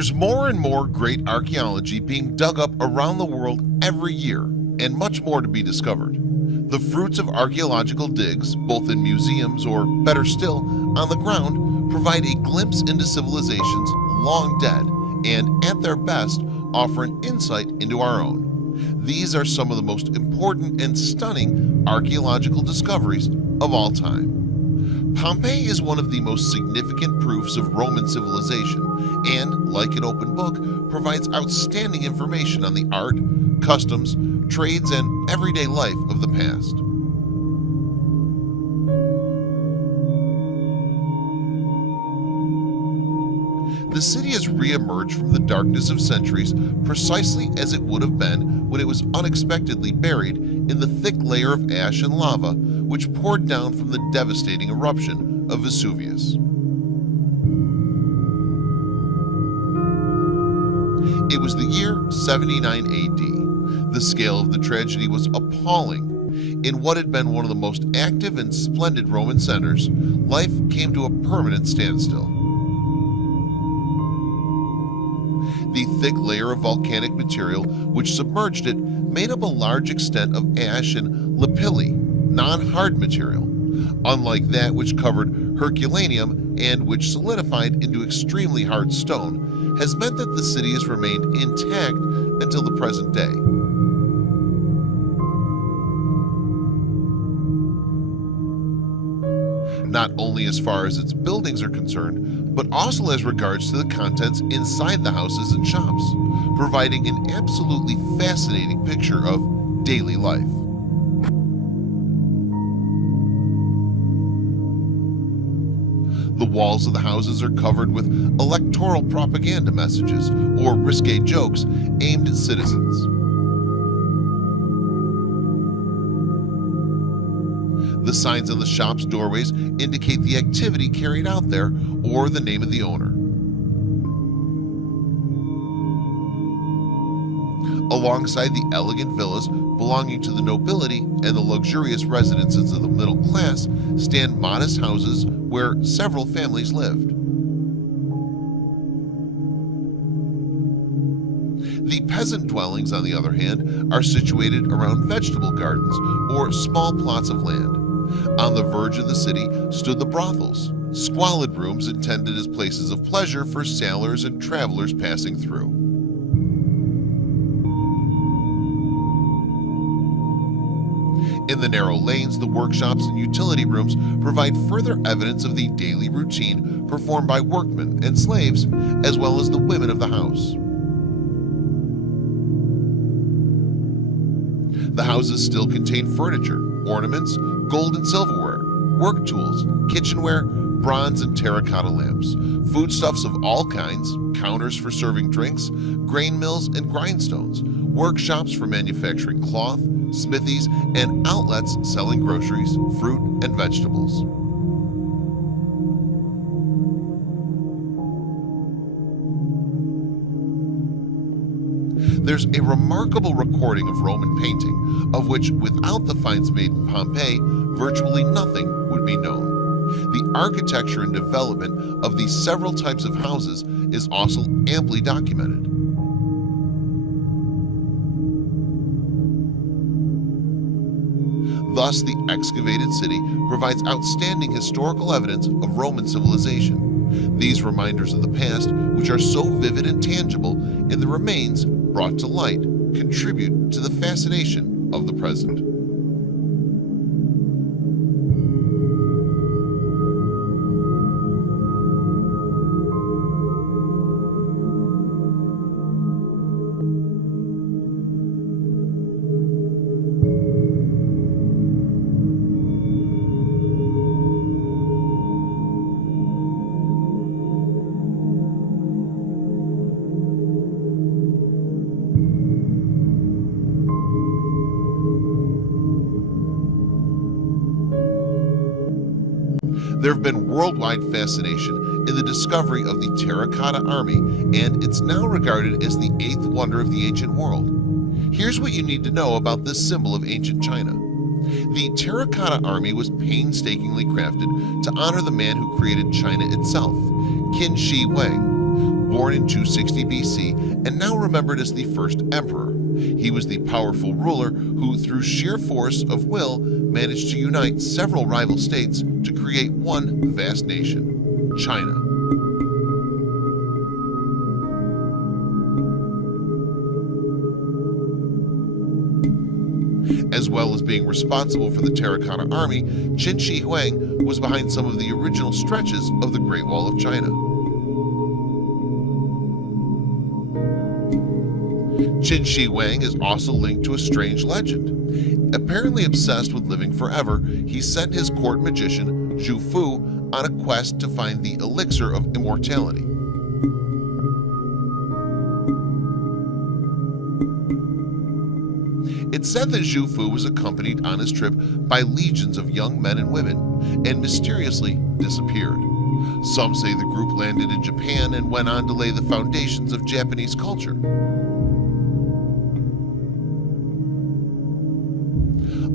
There's more and more great archaeology being dug up around the world every year, and much more to be discovered. The fruits of archaeological digs, both in museums or, better still, on the ground, provide a glimpse into civilizations long dead and, at their best, offer an insight into our own. These are some of the most important and stunning archaeological discoveries of all time. Pompeii is one of the most significant proofs of Roman civilization and, like an open book, provides outstanding information on the art, customs, trades, and everyday life of the past. The city has re-emerged from the darkness of centuries precisely as it would have been when it was unexpectedly buried in the thick layer of ash and lava which poured down from the devastating eruption of Vesuvius. It was the year 79 AD. The scale of the tragedy was appalling. In what had been one of the most active and splendid Roman centers, life came to a permanent standstill. The thick layer of volcanic material which submerged it made up a large extent of ash and lapilli, non-hard material, unlike that which covered Herculaneum and which solidified into extremely hard stone, has meant that the city has remained intact until the present day. Not only as far as its buildings are concerned, but also as regards to the contents inside the houses and shops, providing an absolutely fascinating picture of daily life. The walls of the houses are covered with electoral propaganda messages or risque jokes aimed at citizens. The signs on the shop's doorways indicate the activity carried out there or the name of the owner. Alongside the elegant villas belonging to the nobility and the luxurious residences of the middle class stand modest houses where several families lived. The peasant dwellings, on the other hand, are situated around vegetable gardens or small plots of land. On the verge of the city stood the brothels, squalid rooms intended as places of pleasure for sailors and travelers passing through. In the narrow lanes, the workshops and utility rooms provide further evidence of the daily routine performed by workmen and slaves, as well as the women of the house. The houses still contain furniture, ornaments, gold and silverware, work tools, kitchenware, bronze and terracotta lamps, foodstuffs of all kinds, counters for serving drinks, grain mills and grindstones, workshops for manufacturing cloth, smithies, and outlets selling groceries, fruit, and vegetables. There's a remarkable recording of Roman painting, of which, without the finds made in Pompeii, virtually nothing would be known. The architecture and development of these several types of houses is also amply documented. Thus, the excavated city provides outstanding historical evidence of Roman civilization. These reminders of the past, which are so vivid and tangible in the remains brought to light, contribute to the fascination of the present. There have been worldwide fascination in the discovery of the terracotta army, and it's now regarded as the eighth wonder of the ancient world. Here's what you need to know about this symbol of ancient China. The terracotta army was painstakingly crafted to honor the man who created China itself, Qin Shi Huang. born in 260 BC and now remembered as the first emperor. He was the powerful ruler who, through sheer force of will, managed to unite several rival states to create one vast nation, China. As well as being responsible for the Terracotta Army, Qin Shi Huang was behind some of the original stretches of the Great Wall of China. Qin Shi Huang is also linked to a strange legend. Apparently obsessed with living forever, he sent his court magician, Zhu Fu, on a quest to find the elixir of immortality. It's said that Zhu Fu was accompanied on his trip by legions of young men and women and mysteriously disappeared. Some say the group landed in Japan and went on to lay the foundations of Japanese culture.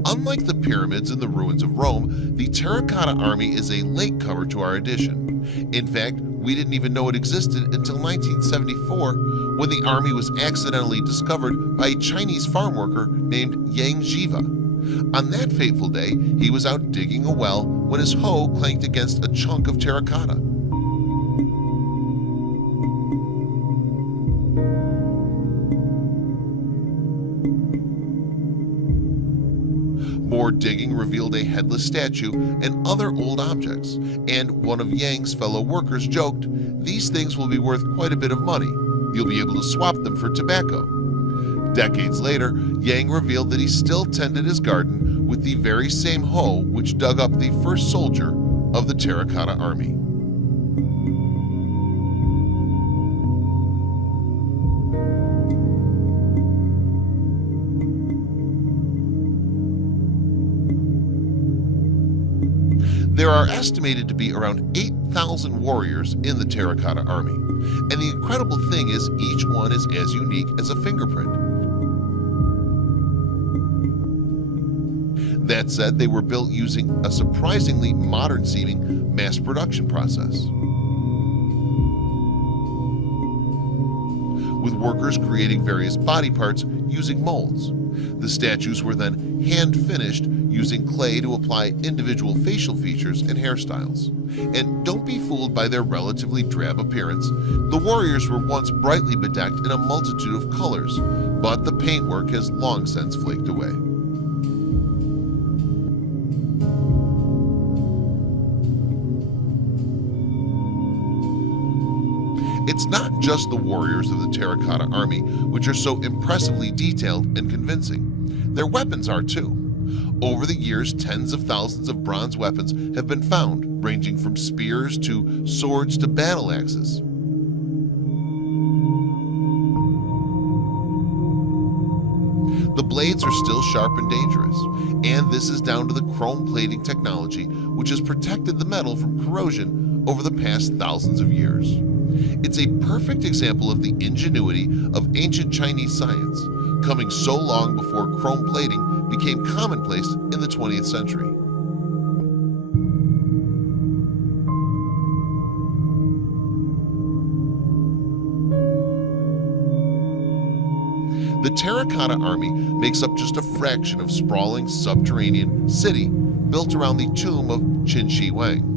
Unlike the pyramids and the ruins of Rome, the Terracotta Army is a latecomer to our edition. In fact, we didn't even know it existed until 1974, when the army was accidentally discovered by a Chinese farm worker named Yang Jiva. On that fateful day, he was out digging a well when his hoe clanked against a chunk of terracotta. More digging revealed a headless statue and other old objects, and one of Yang's fellow workers joked, "These things will be worth quite a bit of money. You'll be able to swap them for tobacco." Decades later, Yang revealed that he still tended his garden with the very same hoe which dug up the first soldier of the Terracotta Army. There are estimated to be around 8,000 warriors in the Terracotta Army, and the incredible thing is each one is as unique as a fingerprint. That said, they were built using a surprisingly modern-seeming mass production process, with workers creating various body parts using molds. The statues were then hand-finished using clay to apply individual facial features and hairstyles. And don't be fooled by their relatively drab appearance. The warriors were once brightly bedecked in a multitude of colors, but the paintwork has long since flaked away. It's not just the warriors of the Terracotta Army which are so impressively detailed and convincing. Their weapons are too. Over the years, tens of thousands of bronze weapons have been found, ranging from spears to swords to battle axes. The blades are still sharp and dangerous, and this is down to the chrome plating technology which has protected the metal from corrosion over the past thousands of years. It's a perfect example of the ingenuity of ancient Chinese science, coming so long before chrome plating became commonplace in the 20th century. The Terracotta Army makes up just a fraction of sprawling subterranean city built around the tomb of Qin Shi Huang.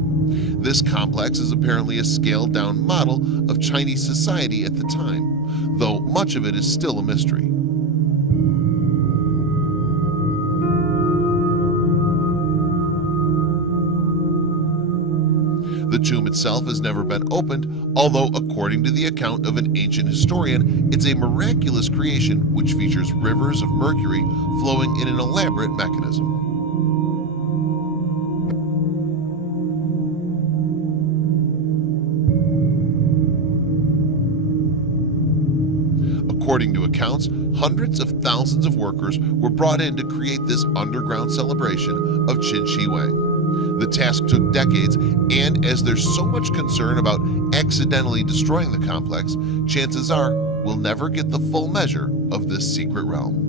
This complex is apparently a scaled-down model of Chinese society at the time, though much of it is still a mystery. The tomb itself has never been opened, although according to the account of an ancient historian, it's a miraculous creation which features rivers of mercury flowing in an elaborate mechanism. According to accounts, hundreds of thousands of workers were brought in to create this underground celebration of Qin Shi Huang. The task took decades, and as there's so much concern about accidentally destroying the complex, chances are we'll never get the full measure of this secret realm.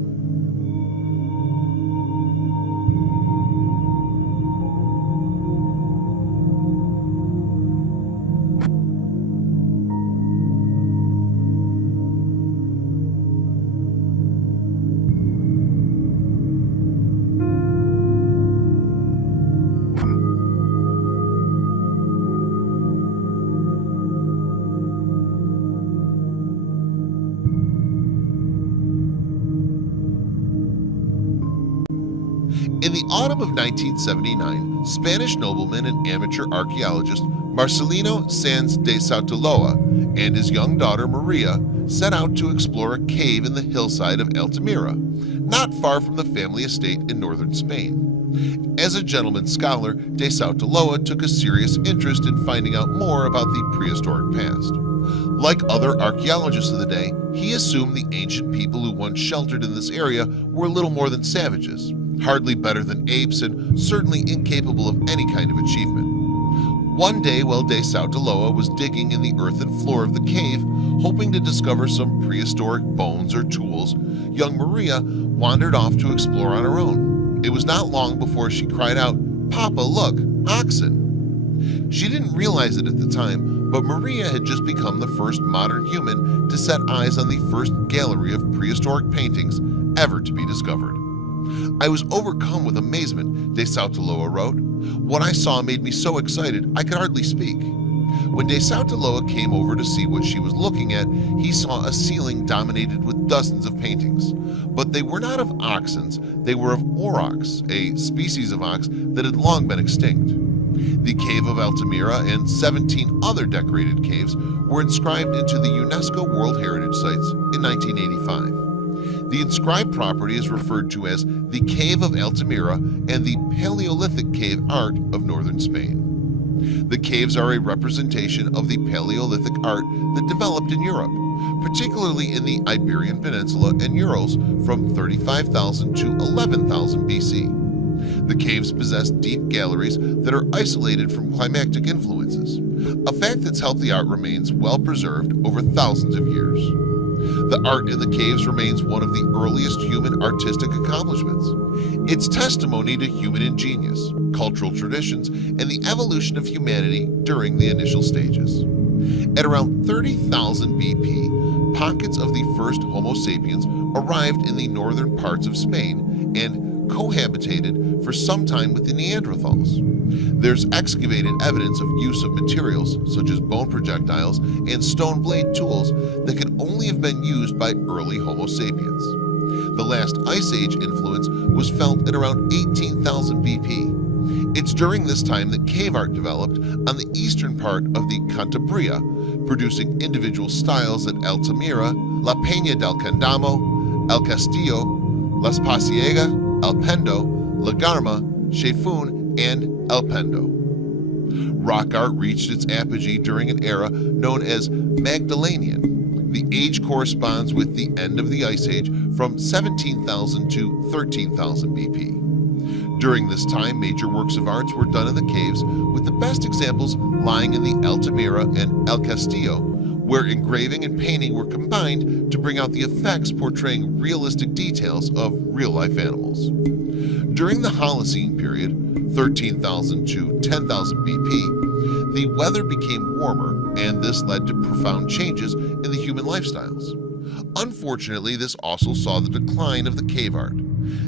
autumn of 1979, Spanish nobleman and amateur archaeologist Marcelino Sanz de Soutoloa and his young daughter Maria set out to explore a cave in the hillside of Altamira, not far from the family estate in northern Spain. As a gentleman scholar, de Soutoloa took a serious interest in finding out more about the prehistoric past. Like other archaeologists of the day, he assumed the ancient people who once sheltered in this area were little more than savages, hardly better than apes and certainly incapable of any kind of achievement. One day, while de Soutoloa was digging in the earthen floor of the cave, hoping to discover some prehistoric bones or tools, young Maria wandered off to explore on her own. It was not long before she cried out, "Papa, look, oxen!" She didn't realize it at the time, but Maria had just become the first modern human to set eyes on the first gallery of prehistoric paintings ever to be discovered. "I was overcome with amazement," de Soutoloa wrote. "What I saw made me so excited I could hardly speak." When de Soutoloa came over to see what she was looking at, he saw a ceiling dominated with dozens of paintings. But they were not of oxens, they were of aurochs, a species of ox that had long been extinct. The cave of Altamira and 17 other decorated caves were inscribed into the UNESCO World Heritage Sites in 1985. The inscribed property is referred to as the Cave of Altamira and the Paleolithic cave art of northern Spain. The caves are a representation of the Paleolithic art that developed in Europe, particularly in the Iberian Peninsula and Urals from 35,000 to 11,000 BC. The caves possess deep galleries that are isolated from climatic influences, a fact that's helped the art remains well preserved over thousands of years. The art in the caves remains one of the earliest human artistic accomplishments. It's testimony to human ingenious, cultural traditions, and the evolution of humanity during the initial stages. At around 30,000 BP, pockets of the first Homo sapiens arrived in the northern parts of Spain and cohabitated for some time with the Neanderthals. There's excavated evidence of use of materials such as bone projectiles and stone blade tools that could only have been used by early Homo sapiens. The last Ice Age influence was felt at around 18,000 BP. It's during this time that cave art developed on the eastern part of the Cantabria, producing individual styles at Altamira, La Peña del Condamo, El Castillo, Las Pasiega, El Pendo, La Garma, Chefun, and El Pendo. Rock art reached its apogee during an era known as Magdalenian. The age corresponds with the end of the Ice Age from 17,000 to 13,000 BP. During this time, major works of arts were done in the caves, with the best examples lying in the Altamira and El Castillo, where engraving and painting were combined to bring out the effects portraying realistic details of real-life animals. During the Holocene period, 13,000 to 10,000 BP, the weather became warmer, and this led to profound changes in the human lifestyles. Unfortunately, this also saw the decline of the cave art.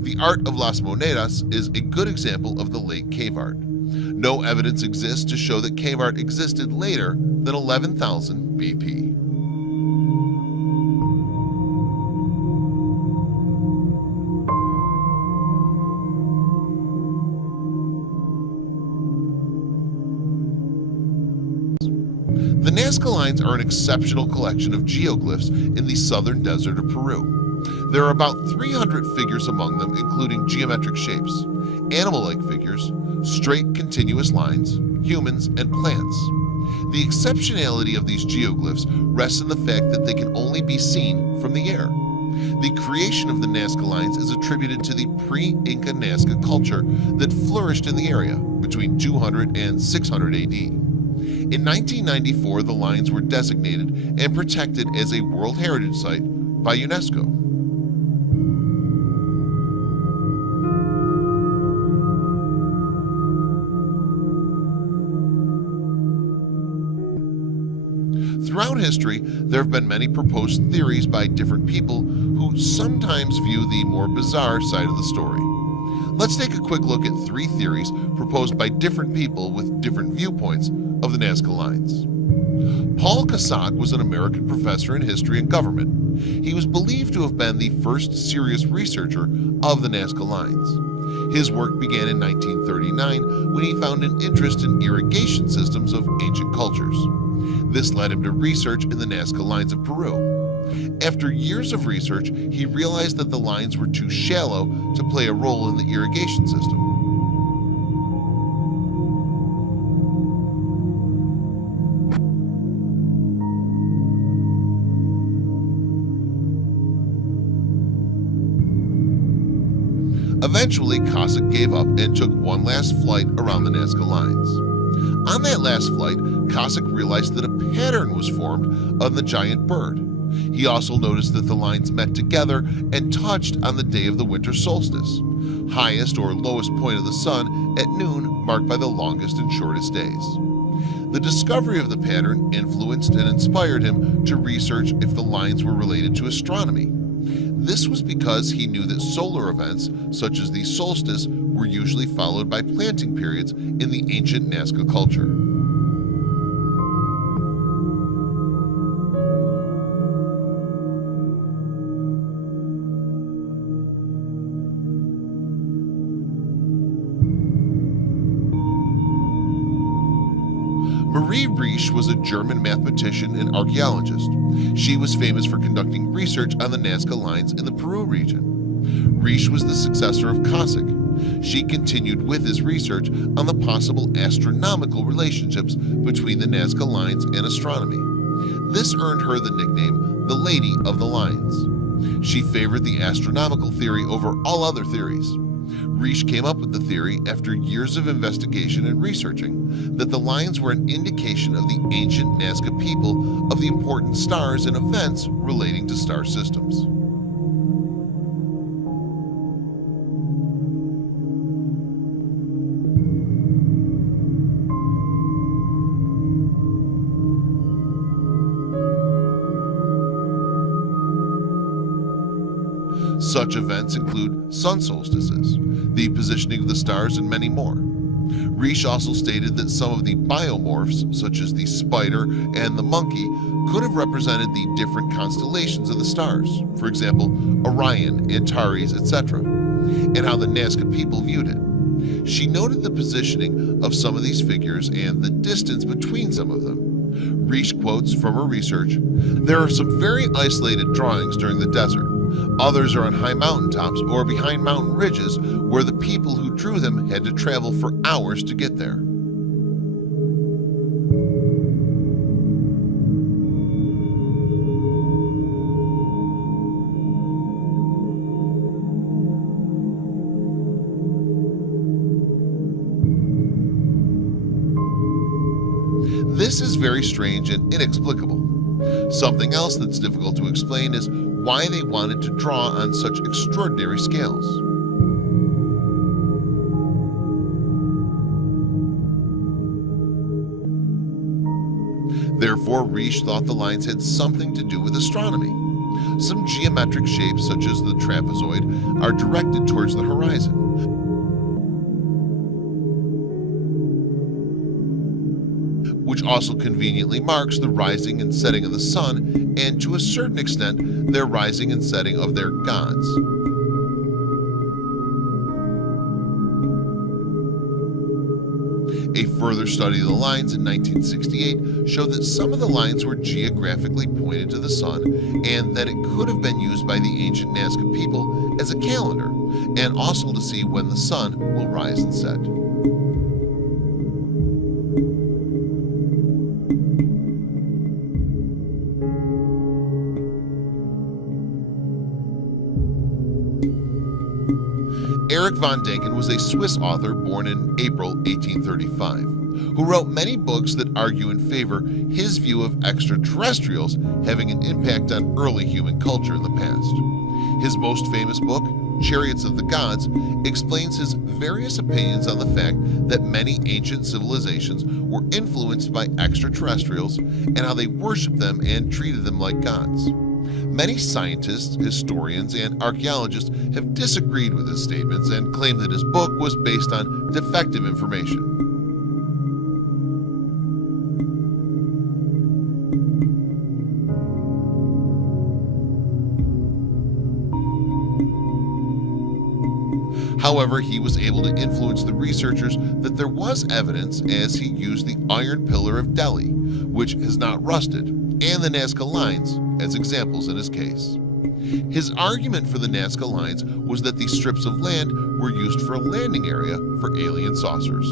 The art of Las Monedas is a good example of the late cave art. No evidence exists to show that cave art existed later than 11,000 BP. The Nazca Lines are an exceptional collection of geoglyphs in the southern desert of Peru. There are about 300 figures among them, including geometric shapes, animal-like figures, straight continuous lines, humans, and plants. The exceptionality of these geoglyphs rests in the fact that they can only be seen from the air. The creation of the Nazca Lines is attributed to the pre-Inca Nazca culture that flourished in the area between 200 and 600 AD. In 1994, the lines were designated and protected as a World Heritage Site by UNESCO. Throughout history, there have been many proposed theories by different people who sometimes view the more bizarre side of the story. Let's take a quick look at 3 theories proposed by different people with different viewpoints of the Nazca Lines. Paul Cassatt was an American professor in history and government. He was believed to have been the first serious researcher of the Nazca Lines. His work began in 1939 when he found an interest in irrigation systems of ancient cultures. This led him to research in the Nazca lines of Peru. After years of research, he realized that the lines were too shallow to play a role in the irrigation system. Eventually, Cossack gave up and took one last flight around the Nazca lines. On that last flight, Cossack realized that a pattern was formed on the giant bird. He also noticed that the lines met together and touched on the day of the winter solstice, highest or lowest point of the sun at noon, marked by the longest and shortest days. The discovery of the pattern influenced and inspired him to research if the lines were related to astronomy. This was because he knew that solar events, such as the solstice, were usually followed by planting periods in the ancient Nazca culture. Marie Riesch was a German mathematician and archaeologist. She was famous for conducting research on the Nazca lines in the Peru region. Riesch was the successor of Cossack. She continued with his research on the possible astronomical relationships between the Nazca lines and astronomy. This earned her the nickname the Lady of the Lines. She favored the astronomical theory over all other theories. Riesch came up with the theory after years of investigation and researching that the lines were an indication of the ancient Nazca people of the important stars and events relating to star systems. Such events include sun solstices, the positioning of the stars, and many more. Riesch also stated that some of the biomorphs, such as the spider and the monkey, could have represented the different constellations of the stars, for example, Orion, Antares, etc., and how the Nazca people viewed it. She noted the positioning of some of these figures and the distance between some of them. Riesch quotes from her research, "There are some very isolated drawings during the desert. Others are on high mountaintops or behind mountain ridges where the people who drew them had to travel for hours to get there." This is very strange and inexplicable. Something else that's difficult to explain is why they wanted to draw on such extraordinary scales. Therefore, Riesch thought the lines had something to do with astronomy. Some geometric shapes, such as the trapezoid, are directed towards the horizon. Which also conveniently marks the rising and setting of the sun, and to a certain extent, their rising and setting of their gods. A further study of the lines in 1968 showed that some of the lines were geographically pointed to the sun, and that it could have been used by the ancient Nazca people as a calendar, and also to see when the sun will rise and set. Erich von Däniken was a Swiss author born in April 1835, who wrote many books that argue in favor his view of extraterrestrials having an impact on early human culture in the past. His most famous book, Chariots of the Gods, explains his various opinions on the fact that many ancient civilizations were influenced by extraterrestrials and how they worshiped them and treated them like gods. Many scientists, historians, and archaeologists have disagreed with his statements and claim that his book was based on defective information. However, he was able to influence the researchers that there was evidence, as he used the Iron Pillar of Delhi, which has not rusted, and the Nazca Lines as examples in his case. His argument for the Nazca Lines was that these strips of land were used for a landing area for alien saucers.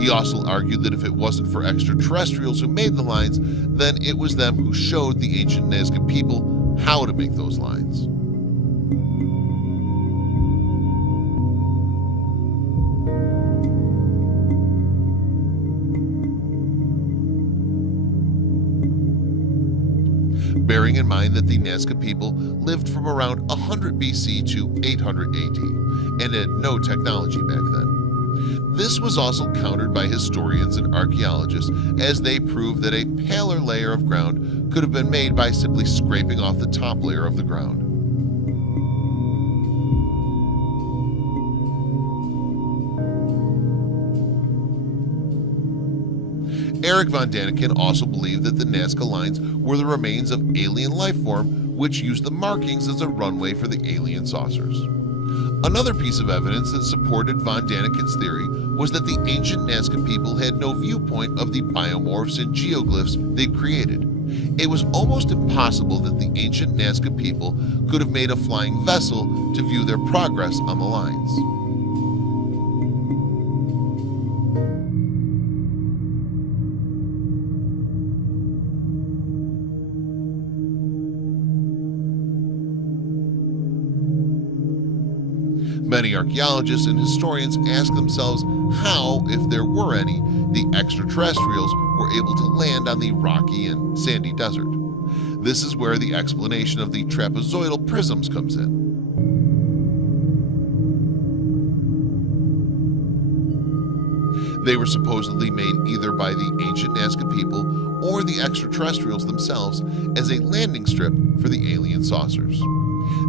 He also argued that if it wasn't for extraterrestrials who made the lines, then it was them who showed the ancient Nazca people how to make those lines. Bearing in mind that the Nazca people lived from around 100 BC to 800 AD and had no technology back then. This was also countered by historians and archaeologists, as they proved that a paler layer of ground could have been made by simply scraping off the top layer of the ground. Eric von Daniken also believed that the Nazca Lines were the remains of alien life form, which used the markings as a runway for the alien saucers. Another piece of evidence that supported von Daniken's theory was that the ancient Nazca people had no viewpoint of the biomorphs and geoglyphs they'd created. It was almost impossible that the ancient Nazca people could have made a flying vessel to view their progress on the lines. Many archaeologists and historians ask themselves how, if there were any, the extraterrestrials were able to land on the rocky and sandy desert. This is where the explanation of the trapezoidal prisms comes in. They were supposedly made either by the ancient Nazca people or the extraterrestrials themselves as a landing strip for the alien saucers.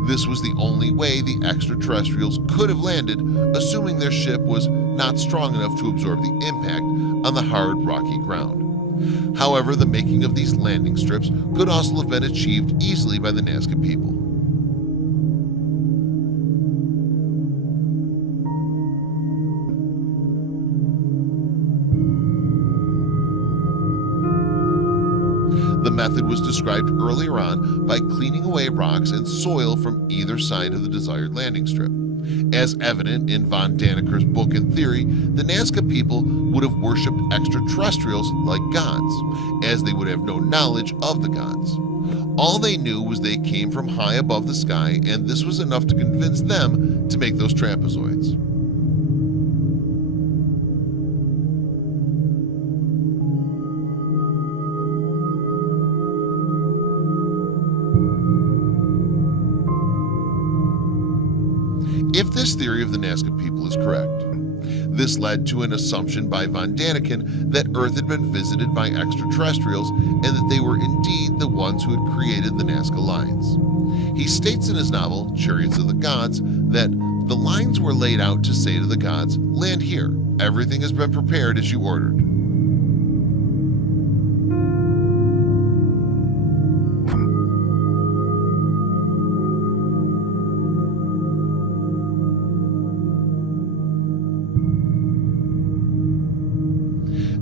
This was the only way the extraterrestrials could have landed, assuming their ship was not strong enough to absorb the impact on the hard, rocky ground. However, the making of these landing strips could also have been achieved easily by the Nazca people. The method was described earlier on by cleaning away rocks and soil from either side of the desired landing strip. As evident in von Daniken's book and theory, the Nazca people would have worshipped extraterrestrials like gods, as they would have no knowledge of the gods. All they knew was they came from high above the sky, and this was enough to convince them to make those trapezoids. If this theory of the Nazca people is correct, this led to an assumption by von Daniken that Earth had been visited by extraterrestrials and that they were indeed the ones who had created the Nazca Lines. He states in his novel, Chariots of the Gods, that the lines were laid out to say to the gods, "Land here, everything has been prepared as you ordered."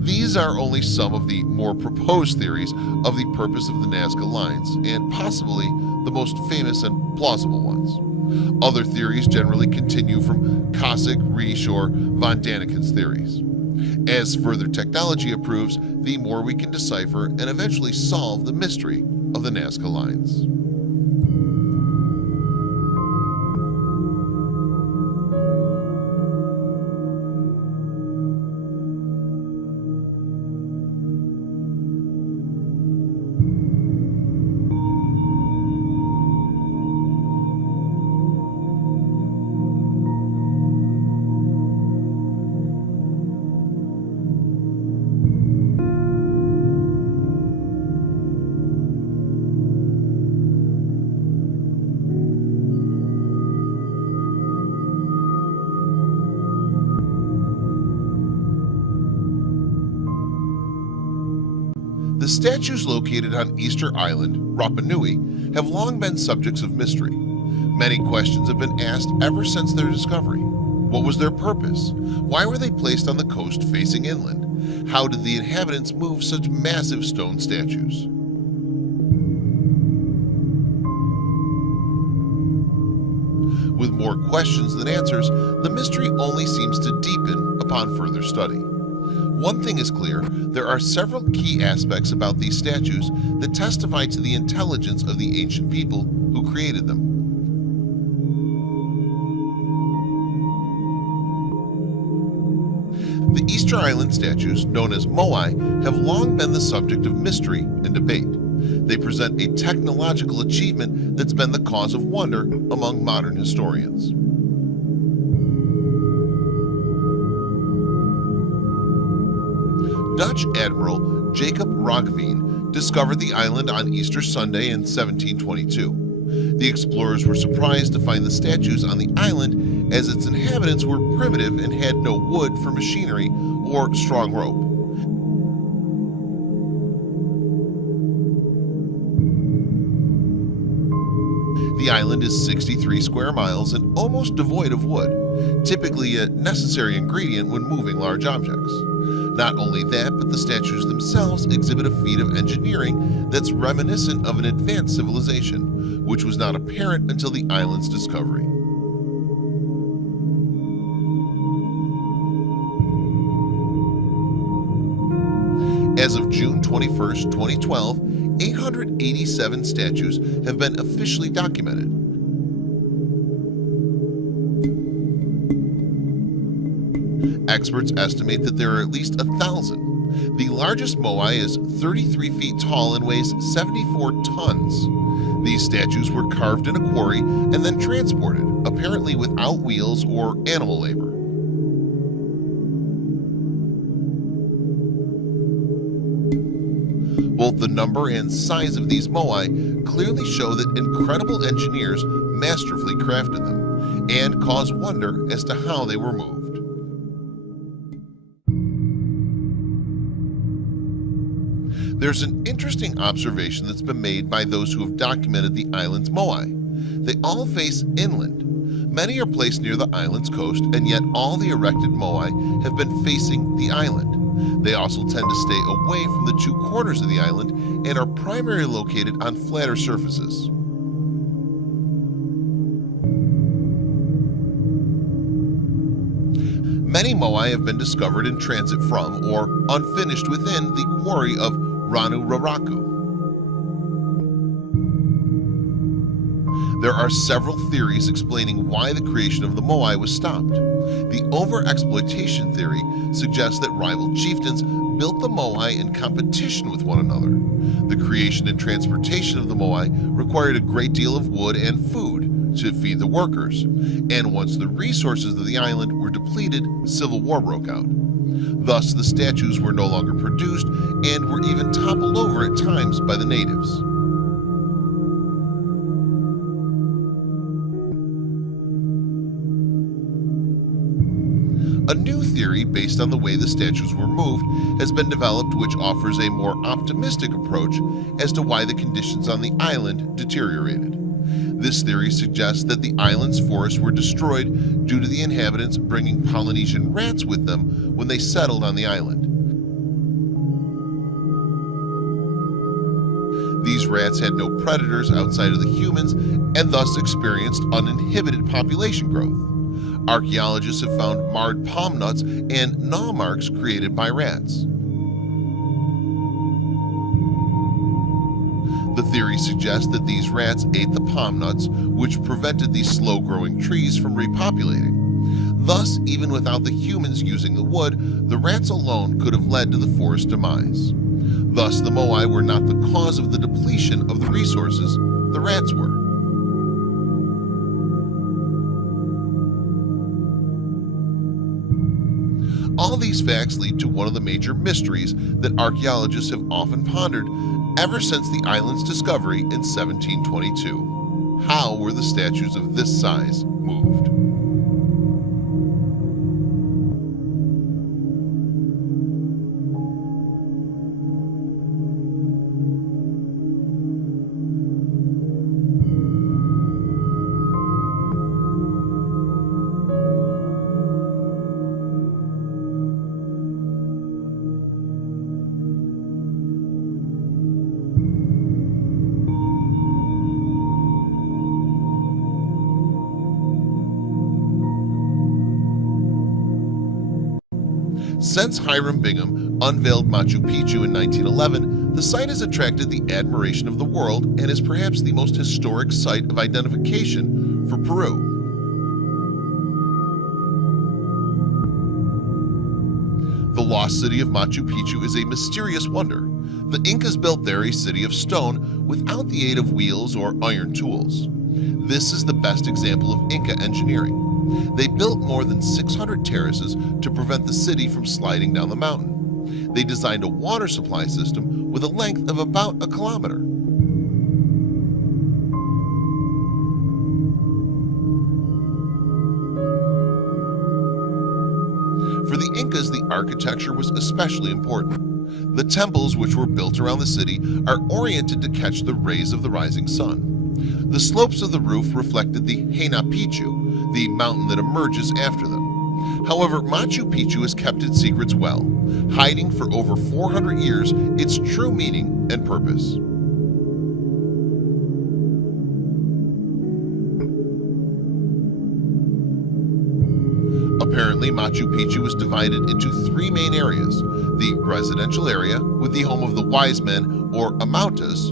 These are only some of the more proposed theories of the purpose of the Nazca Lines, and possibly the most famous and plausible ones. Other theories generally continue from Cossack, Risch, or von Daniken's theories. As further technology improves, the more we can decipher and eventually solve the mystery of the Nazca Lines. The statues located on Easter Island, Rapa Nui, have long been subjects of mystery. Many questions have been asked ever since their discovery. What was their purpose? Why were they placed on the coast facing inland? How did the inhabitants move such massive stone statues? With more questions than answers, the mystery only seems to deepen upon further study. One thing is clear, there are several key aspects about these statues that testify to the intelligence of the ancient people who created them. The Easter Island statues, known as moai, have long been the subject of mystery and debate. They present a technological achievement that's been the cause of wonder among modern historians. Dutch Admiral Jacob Roggeveen discovered the island on Easter Sunday in 1722. The explorers were surprised to find the statues on the island, as its inhabitants were primitive and had no wood for machinery or strong rope. The island is 63 square miles and almost devoid of wood, typically a necessary ingredient when moving large objects. Not only that, but the statues themselves exhibit a feat of engineering that's reminiscent of an advanced civilization, which was not apparent until the island's discovery. As of June 21, 2012, 887 statues have been officially documented. Experts estimate that there are at least 1,000. The largest moai is 33 feet tall and weighs 74 tons. These statues were carved in a quarry and then transported, apparently without wheels or animal labor. Both the number and size of these moai clearly show that incredible engineers masterfully crafted them and cause wonder as to how they were moved. There's an interesting observation that's been made by those who have documented the island's moai. They all face inland. Many are placed near the island's coast, and yet all the erected moai have been facing the island. They also tend to stay away from the two corners of the island and are primarily located on flatter surfaces. Many moai have been discovered in transit from or unfinished within the quarry of Ranu Raraku. There are several theories explaining why the creation of the moai was stopped. The overexploitation theory suggests that rival chieftains built the moai in competition with one another. The creation and transportation of the moai required a great deal of wood and food to feed the workers, and once the resources of the island were depleted, civil war broke out. Thus, the statues were no longer produced and were even toppled over at times by the natives. A new theory based on the way the statues were moved has been developed, which offers a more optimistic approach as to why the conditions on the island deteriorated. This theory suggests that the island's forests were destroyed due to the inhabitants bringing Polynesian rats with them when they settled on the island. These rats had no predators outside of the humans and thus experienced uninhibited population growth. Archaeologists have found marred palm nuts and gnaw marks created by rats. The theory suggests that these rats ate the palm nuts, which prevented these slow-growing trees from repopulating. Thus, even without the humans using the wood, the rats alone could have led to the forest demise. Thus, the moai were not the cause of the depletion of the resources, the rats were. All these facts lead to one of the major mysteries that archaeologists have often pondered ever since the island's discovery in 1722. How were the statues of this size moved? Since Hiram Bingham unveiled Machu Picchu in 1911, the site has attracted the admiration of the world and is perhaps the most historic site of identification for Peru. The lost city of Machu Picchu is a mysterious wonder. The Incas built there a city of stone without the aid of wheels or iron tools. This is the best example of Inca engineering. They built more than 600 terraces to prevent the city from sliding down the mountain. They designed a water supply system with a length of about a kilometer. For the Incas, the architecture was especially important. The temples, which were built around the city, are oriented to catch the rays of the rising sun. The slopes of the roof reflected the Huayna Picchu, the mountain that emerges after them. However, Machu Picchu has kept its secrets well, hiding for over 400 years its true meaning and purpose. Apparently, Machu Picchu was divided into three main areas: the residential area, with the home of the wise men or amautas,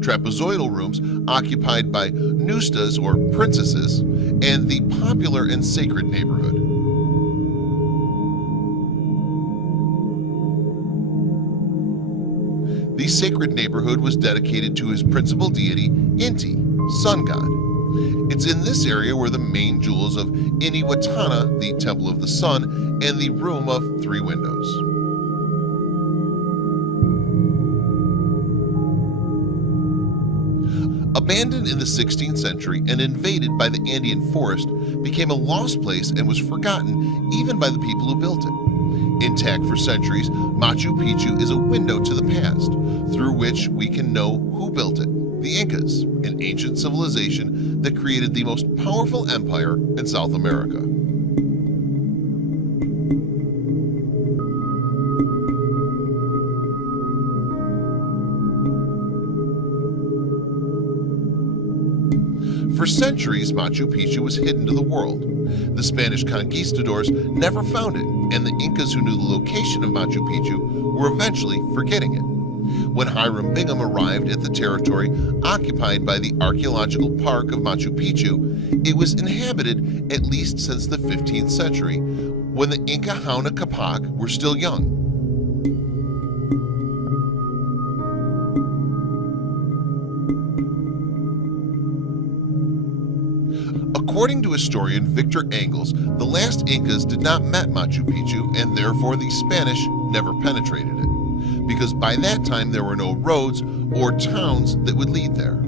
trapezoidal rooms occupied by nustas or princesses, and the popular and sacred neighborhood. The sacred neighborhood was dedicated to his principal deity, Inti, sun god. It's in this area where the main jewels of Iniwatana, the Temple of the Sun, and the Room of Three Windows. Abandoned in the 16th century and invaded by the Andean forest, became a lost place and was forgotten even by the people who built it. Intact for centuries, Machu Picchu is a window to the past, through which we can know who built it: the Incas, an ancient civilization that created the most powerful empire in South America. For centuries, Machu Picchu was hidden to the world. The Spanish conquistadors never found it, and the Incas who knew the location of Machu Picchu were eventually forgetting it. When Hiram Bingham arrived at the territory occupied by the Archaeological Park of Machu Picchu, it was inhabited at least since the 15th century, when the Inca Huayna Capac were still young. According to historian Victor Engels, the last Incas did not met Machu Picchu, and therefore the Spanish never penetrated it, because by that time there were no roads or towns that would lead there.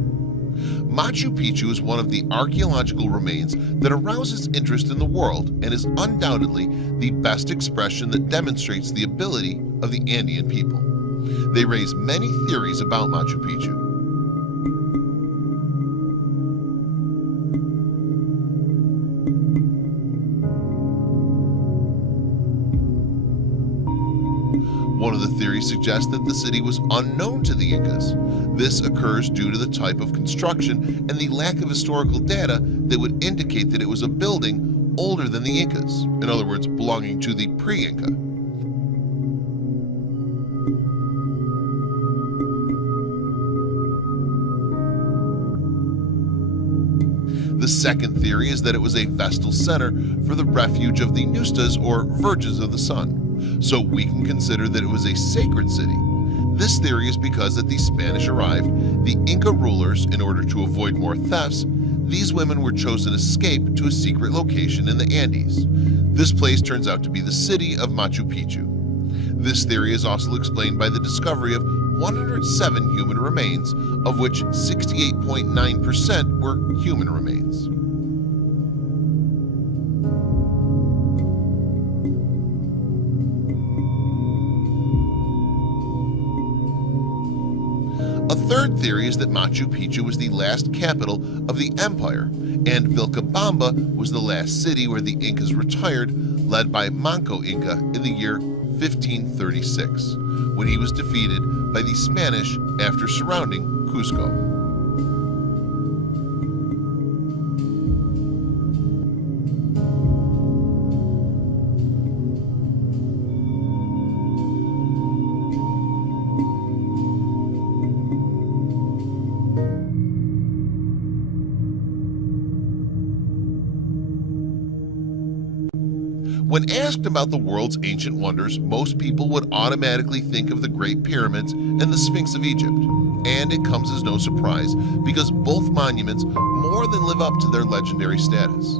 Machu Picchu is one of the archaeological remains that arouses interest in the world and is undoubtedly the best expression that demonstrates the ability of the Andean people. They raise many theories about Machu Picchu. One of the theories suggests that the city was unknown to the Incas. This occurs due to the type of construction and the lack of historical data that would indicate that it was a building older than the Incas, in other words, belonging to the pre-Inca. The second theory is that it was a vestal center for the refuge of the nustas or virgins of the sun, so we can consider that it was a sacred city. This theory is because at the Spanish arrived, the Inca rulers, in order to avoid more thefts, these women were chosen to escape to a secret location in the Andes. This place turns out to be the city of Machu Picchu. This theory is also explained by the discovery of 107 human remains, of which 68.9% were human remains. A third theory is that Machu Picchu was the last capital of the empire, and Vilcabamba was the last city where the Incas retired, led by Manco Inca in the year 1536, when he was defeated by the Spanish after surrounding Cusco. When asked about the world's ancient wonders, most people would automatically think of the Great Pyramids and the Sphinx of Egypt. And it comes as no surprise because both monuments more than live up to their legendary status.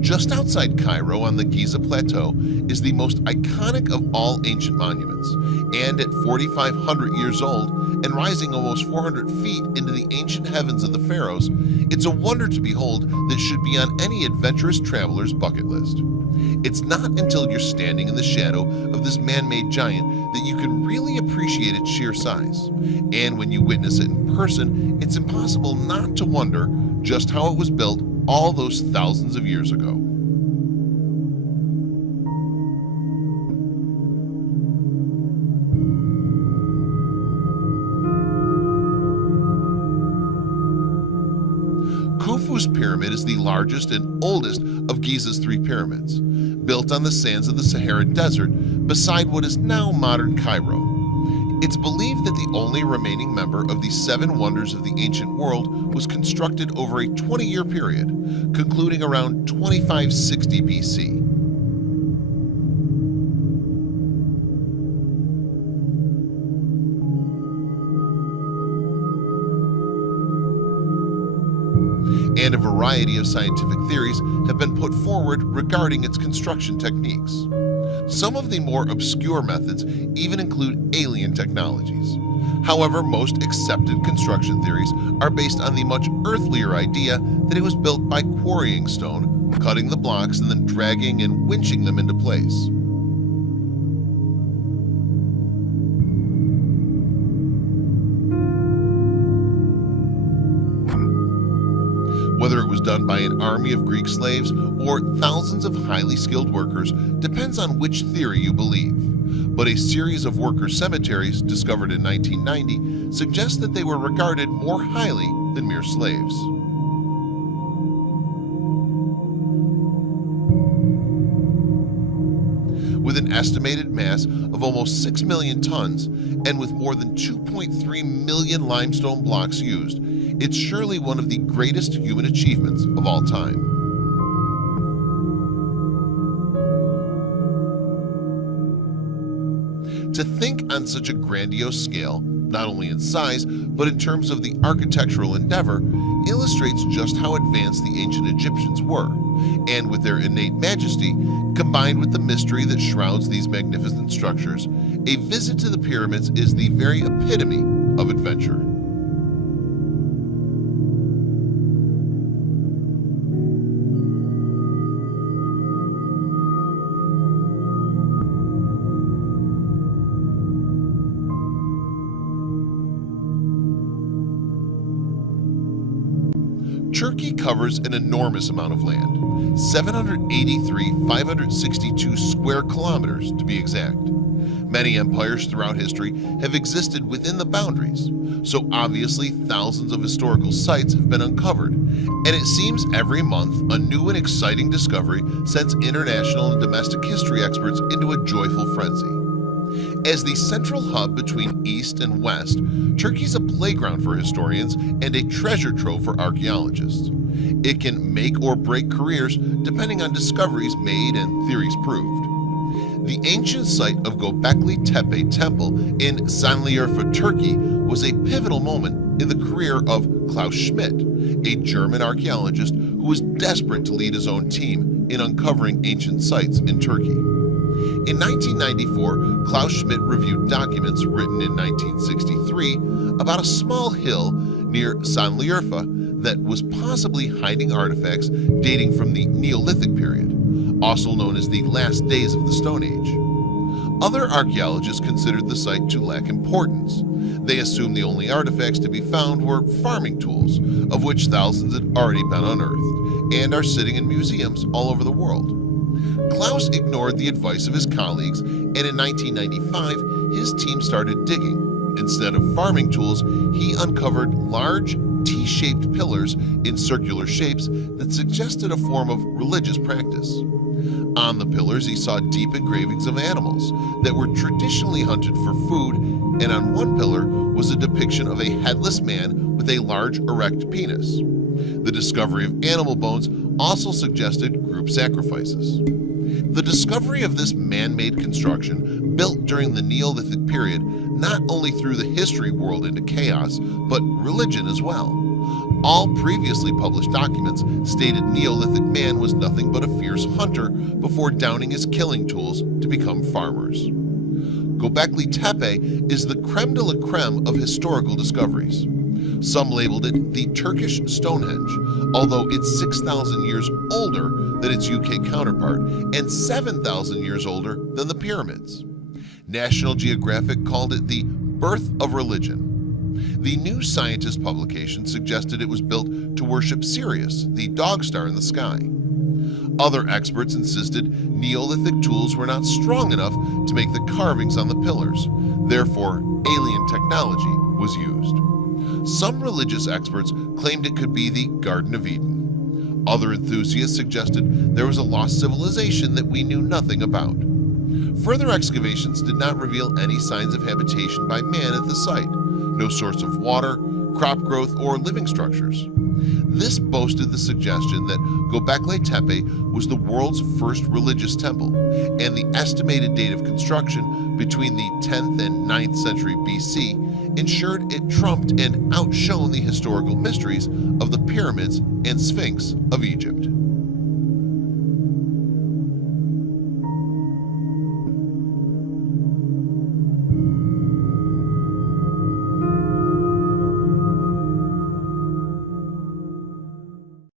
Just outside Cairo on the Giza Plateau is the most iconic of all ancient monuments, and at 4,500 years old and rising almost 400 feet into the ancient heavens of the pharaohs, it's a wonder to behold that should be on any adventurous traveler's bucket list. It's not until you're standing in the shadow of this man-made giant that you can really appreciate its sheer size, and when you witness it in person, it's impossible not to wonder just how it was built all those thousands of years ago. Khufu's pyramid is the largest and oldest of Giza's three pyramids, built on the sands of the Sahara Desert beside what is now modern Cairo. It's believed that the only remaining member of the seven wonders of the ancient world was constructed over a 20-year period, concluding around 2560 BC. And a variety of scientific theories have been put forward regarding its construction techniques. Some of the more obscure methods even include alien technologies. However, most accepted construction theories are based on the much earthlier idea that it was built by quarrying stone, cutting the blocks and then dragging and winching them into place. Whether it was done by an army of Greek slaves or thousands of highly skilled workers depends on which theory you believe. But a series of worker cemeteries discovered in 1990 suggests that they were regarded more highly than mere slaves. With an estimated mass of almost 6 million tons and with more than 2.3 million limestone blocks used, it's surely one of the greatest human achievements of all time. To think on such a grandiose scale, not only in size, but in terms of the architectural endeavor, illustrates just how advanced the ancient Egyptians were, and with their innate majesty, combined with the mystery that shrouds these magnificent structures, a visit to the pyramids is the very epitome of adventure. Turkey covers an enormous amount of land, 783,562 square kilometers to be exact. Many empires throughout history have existed within the boundaries, so obviously thousands of historical sites have been uncovered, and it seems every month a new and exciting discovery sends international and domestic history experts into a joyful frenzy. As the central hub between East and West, Turkey's a playground for historians and a treasure trove for archaeologists. It can make or break careers depending on discoveries made and theories proved. The ancient site of Göbekli Tepe Temple in Şanlıurfa, Turkey was a pivotal moment in the career of Klaus Schmidt, a German archaeologist who was desperate to lead his own team in uncovering ancient sites in Turkey. In 1994, Klaus Schmidt reviewed documents written in 1963 about a small hill near Şanlıurfa that was possibly hiding artifacts dating from the Neolithic period, also known as the last days of the Stone Age. Other archaeologists considered the site to lack importance. They assumed the only artifacts to be found were farming tools, of which thousands had already been unearthed and are sitting in museums all over the world. Klaus ignored the advice of his colleagues, and in 1995, his team started digging. Instead of farming tools, he uncovered large, T-shaped pillars in circular shapes that suggested a form of religious practice. On the pillars, he saw deep engravings of animals that were traditionally hunted for food, and on one pillar was a depiction of a headless man with a large erect penis. The discovery of animal bones also suggested group sacrifices. The discovery of this man-made construction, built during the Neolithic period, not only threw the history world into chaos, but religion as well. All previously published documents stated Neolithic man was nothing but a fierce hunter before downing his killing tools to become farmers. Göbekli Tepe is the creme de la creme of historical discoveries. Some labeled it the Turkish Stonehenge, although it's 6,000 years older than its UK counterpart and 7,000 years older than the pyramids. National Geographic called it the birth of religion. The New Scientist publication suggested it was built to worship Sirius, the dog star in the sky. Other experts insisted Neolithic tools were not strong enough to make the carvings on the pillars, therefore alien technology was used. Some religious experts claimed it could be the Garden of Eden. Other enthusiasts suggested there was a lost civilization that we knew nothing about. Further excavations did not reveal any signs of habitation by man at the site, no source of water, crop growth, or living structures. This boasted the suggestion that Göbekli Tepe was the world's first religious temple, and the estimated date of construction between the 10th and 9th century BC ensured it trumped and outshone the historical mysteries of the pyramids and Sphinx of Egypt.